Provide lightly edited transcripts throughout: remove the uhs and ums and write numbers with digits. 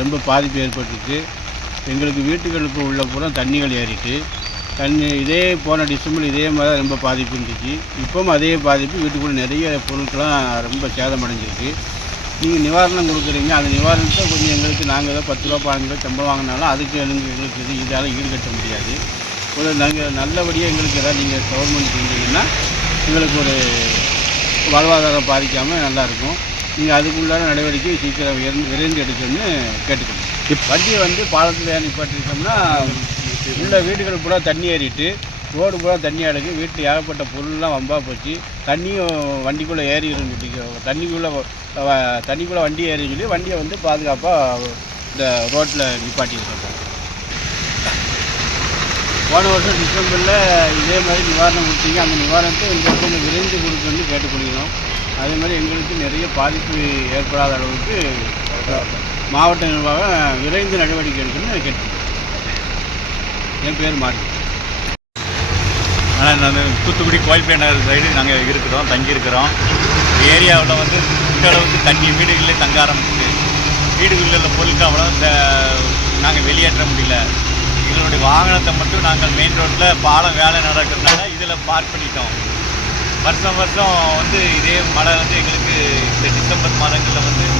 ரொம்ப பாதிப்பு ஏற்பட்டுச்சு. எங்களுக்கு வீட்டுகளுக்கு உள்ள பூரா தண்ணிகள் ஏறிட்டு இதே போன டிசம்பர் இதே மாதிரி தான் ரொம்ப பாதிப்பு இருந்துச்சு. இப்போவும் அதே பாதிப்பு, வீட்டுக்குள்ளே நிறைய பொருட்கள்லாம் ரொம்ப சேதமடைஞ்சிருக்கு. நீங்கள் நிவாரணம் கொடுக்குறீங்க, அந்த நிவாரணத்தை கொஞ்சம் எங்களுக்கு நாங்கள் ஏதோ 10 ரூபா 15 ரூபா சம்பளம் வாங்கினாலும் அதுக்கு எங்களுக்கு இதால் ஈடுகட்ட முடியாது. ஒரு நாங்கள் நல்லபடியாக எங்களுக்கு ஏதாவது நீங்கள் கவர்மெண்ட் செஞ்சீங்கன்னா எங்களுக்கு ஒரு வாழ்வாதாரம் பாதிக்காமல் நல்லாயிருக்கும். நீங்கள் அதுக்குள்ளான நடவடிக்கை சீக்கிரம் விரைந்து எடுக்கணும்னு கேட்டுக்கணும். வண்டியை பாலத்தில் நிப்பாட்டிட்டோம்னா உள்ள வீடுகள் பூரா தண்ணி ஏறிட்டு ரோடு பூரா தண்ணி அடைஞ்சு வீட்டில் ஏகப்பட்ட பொருள்லாம் வம்பா போச்சு. தண்ணியும் வண்டிக்குள்ளே ஏறிடும் சொல்லி தண்ணிக்குள்ளே வண்டி ஏறின்னு சொல்லி வண்டியை பாதுகாப்பாக இந்த ரோட்டில் நிப்பாட்டியிருக்கோம். போன வருஷம் டிசம்பரில் இதே மாதிரி நிவாரணம் கொடுத்தீங்க. அந்த நிவாரணத்தை எங்களுக்கு கொஞ்சம் விரைந்து கொடுக்கணும்னு கேட்டுக்கொள்கிறோம். அதே மாதிரி எங்களுக்கு நிறைய பாதிப்பு ஏற்படாத அளவுக்கு மாவட்ட நிர்வாகம் விரைந்து நடவடிக்கை எடுக்கணும்னு கேட்டுக்கொள்கிறோம். என் பேர் மாறி. ஆனால் தூத்துக்குடி கோயில்பேட்டை நகர் சைடு நாங்கள் இருக்கிறோம், தங்கியிருக்கிறோம். ஏரியாவில் இந்த அளவுக்கு தண்ணி வீடுகளிலே தங்க ஆரம்பிச்சு, வீடுகளில் உள்ள பொருட்கள் அவ்வளோ நாங்கள் வெளியேற்ற முடியல. எங்களுடைய வாகனத்தை மட்டும் நாங்கள் மெயின் ரோட்டில் பாலம் வேலை நடக்கிறதுனால இதில் பார்க் பண்ணிட்டோம். வருஷம் இதே மழை எங்களுக்கு இந்த டிசம்பர் மாதங்களில்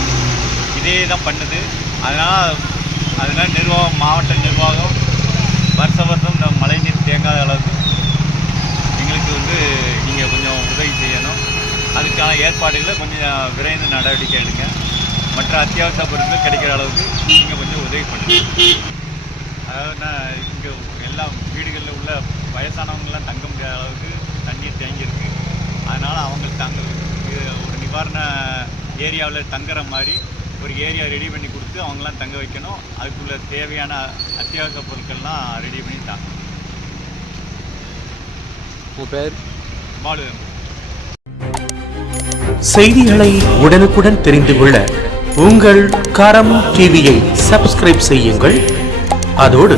இதே தான் பண்ணுது. அதனால் நிர்வாகம், மாவட்ட நிர்வாகம் வருஷம் இந்த மழைநீர் தேங்காத அளவுக்கு எங்களுக்கு நீங்கள் கொஞ்சம் உதவி செய்யணும். அதுக்கான ஏற்பாடுகளை கொஞ்சம் விரைந்து நடவடிக்கை எடுங்க. மற்ற அத்தியாவசிய பொருட்கள் கிடைக்கிற அளவுக்கு நீங்கள் கொஞ்சம் உதவி பண்ணுங்கள். அதாவது இங்கே எல்லா வீடுகளில் உள்ள வயசானவங்களாம் தங்க முடியாத அளவுக்கு தண்ணீர் தேங்கியிருக்கு. அதனால் அவங்க ஒரு நிவாரண ஏரியாவில் தங்குற மாதிரி ஒரு ஏரியா ரெடி பண்ணி கொடுத்து அவங்களாம் தங்க வைக்கணும். அதுக்குள்ள தேவையான அத்தியாவசிய பொருட்கள்லாம் ரெடி பண்ணி தாங்க. உங்கள் பேர்? பாலு. செய்திகளை உடனுக்குடன் தெரிந்து கொள்ள உங்கள் கரம் டிவியை சப்ஸ்கிரைப் செய்யுங்கள். அதோடு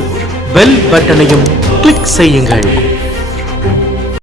பெல் பட்டனையும் கிளிக் செய்யுங்கள்.